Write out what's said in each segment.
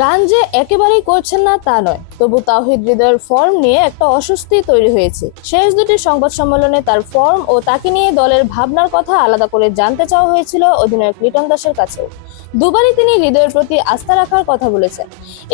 Run যে একেবারেই করছেন না তা নয়, তবু তাওহিদ হৃদয়ের ফর্ম নিয়ে একটা অস্বস্তি তৈরি হয়েছে। শেষ দুটি সংবাদ সম্মেলনে তার ফর্ম ও তাকে নিয়ে দলের ভাবনার কথা আলাদা করে জানতে চাওয়া হয়েছিল অধিনায়ক লিটন দাসের কাছেও। দুবারই তিনি হৃদয়ের প্রতি আস্থা রাখার কথা বলেছেন।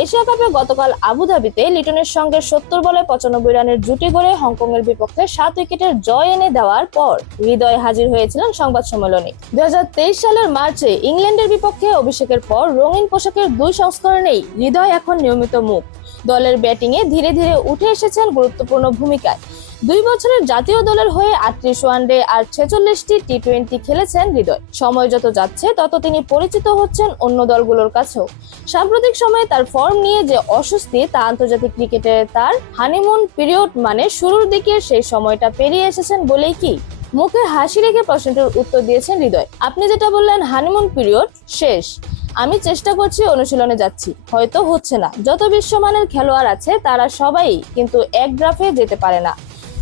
এশিয়া কাপে গতকাল আবুধাবিতে লিটনের সঙ্গে ৭০ বলে ৯৫ রানের জুটি গড়ে হংকংয়ের বিপক্ষে ৭ উইকেটের জয় এনে দেওয়ার পর হৃদয় হাজির হয়েছিলেন সংবাদ সম্মেলনে। ২০২৩ সালের মার্চে ইংল্যান্ডের বিপক্ষে অভিষেকের পর রঙিন পোশাকের দুই সংস্করণেই হৃদয় এখন নিয়মিত মুখ। দলের ব্যাটিংয়ে ধীরে ধীরে উঠে এসেছেন গুরুত্বপূর্ণ ভূমিকায়। ২ বছরের জাতীয় দলের হয়ে ৩৮ ওয়ানডে আর ৪৬টি টি-২০ খেলেছেন হৃদয়। সময় যত যাচ্ছে তত তিনি পরিচিত হচ্ছেন অন্য দলগুলোর কাছেও। সাম্প্রতিক সময়ে তার ফর্ম নিয়ে যে অস্বস্তি, তা আন্তর্জাতিক ক্রিকেটে তার হানিমুন পিরিয়ড মানে শুরুর দিকে সেই সময়টা পেরিয়ে এসেছেন বলেই কি? মুখে হাসি রেখে প্রশ্নটির উত্তর দিয়েছেন হৃদয়। আপনি যেটা বললেন হানিমুন পিরিয়ড শেষ। আমি চেষ্টা করছি, অনুশীলনে যাচ্ছি, হয়তো হচ্ছে না। যত বিশ্বমানের খেলোয়াড় আছে তারা সবাই কিন্তু এক গ্রাফে যেতে পারে না।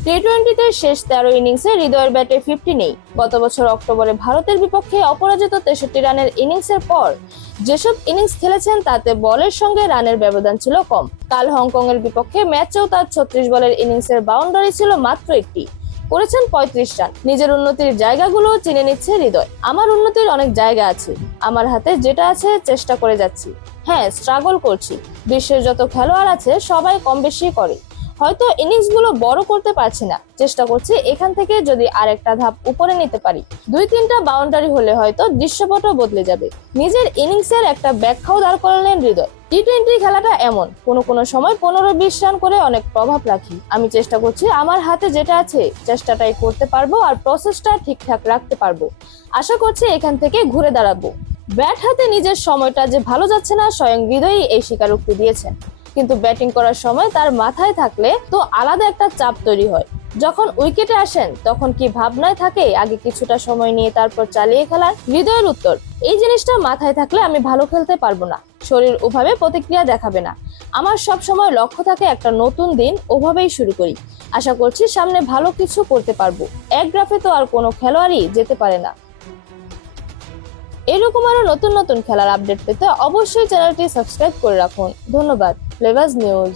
টি-20তে শেষ ১৩ ইনিংসে হৃদয়ের ব্যাটে 50 নেই। গত বছর অক্টোবরে ভারতের বিপক্ষে অপরাজিত ৬৩ রানের ইনিংসের পর যেসব ইনিংস খেলেছেন তাতে বলের সঙ্গে রানের ব্যবধান ছিল কম। কাল হংকং এর বিপক্ষে ম্যাচেও তার ৩৬ বলের ইনিংসের বাউন্ডারি ছিল মাত্র একটি। করেছেন ৩৫ রান। নিজের উন্নতির জায়গাগুলো চিনে নিচ্ছে হৃদয়। আমার উন্নতির অনেক জায়গা আছে, আমার হাতে যেটা আছে চেষ্টা করে যাচ্ছি। হ্যাঁ, স্ট্রাগল করছি। বিশ্বের যত খেলোয়াড় আছে সবাই কম বেশি করে, হয়তো ইনিংসগুলো বড় করতে পারছি না। চেষ্টা করছি এখান থেকে যদি আরেকটা ধাপ উপরে নিতে পারি। ২-৩টা বাউন্ডারি হলে হয়তো দৃশ্যপটও বদলে যাবে। নিজের ইনিংসের একটা ব্যাখ্যাও দাঁড় করালেন হৃদয়। টি-20 খেলাটা এমন, কোনো সময় ১৫-২০ রান করে অনেক প্রভাব রাখি। আমি চেষ্টা করছি আমার হাতে যেটা আছে চেষ্টাটাই করতে পারবো আর প্রসেসটা ঠিকঠাক রাখতে পারবো। আশা করছি এখান থেকে ঘুরে দাঁড়াবো। ব্যাট হাতে নিজের সময়টা যে ভালো যাচ্ছে না, স্বয়ং হৃদয়ই এই স্বীকারোক্তি দিয়েছেন। কিন্তু ব্যাটিং করার সময় তার মাথায় থাকলে তো আলাদা একটা চাপ তৈরি হয়। যখন উইকেটে আসেন তখন কি ভাবনায় থাকে আগে কিছুটা সময় নিয়ে তারপর চালিয়ে খেলার? হৃদয়ের উত্তর, এই জিনিসটা মাথায় থাকলে আমি ভালো খেলতে পারবো না। শরীর ওভাবে প্রতিক্রিয়া দেখাবে না। আমার সব সময় লক্ষ্য থাকে একটা নতুন দিন ওভাবেই শুরু করি। আশা করছি সামনে ভালো কিছু করতে পারবো। এক গ্রাফে তো আর কোনো খেলোয়াড়ই যেতে পারে না। এরকম আরো নতুন নতুন খেলার আপডেট পেতে অবশ্যই চ্যানেলটি সাবস্ক্রাইব করে রাখুন। ধন্যবাদ। Flavours news.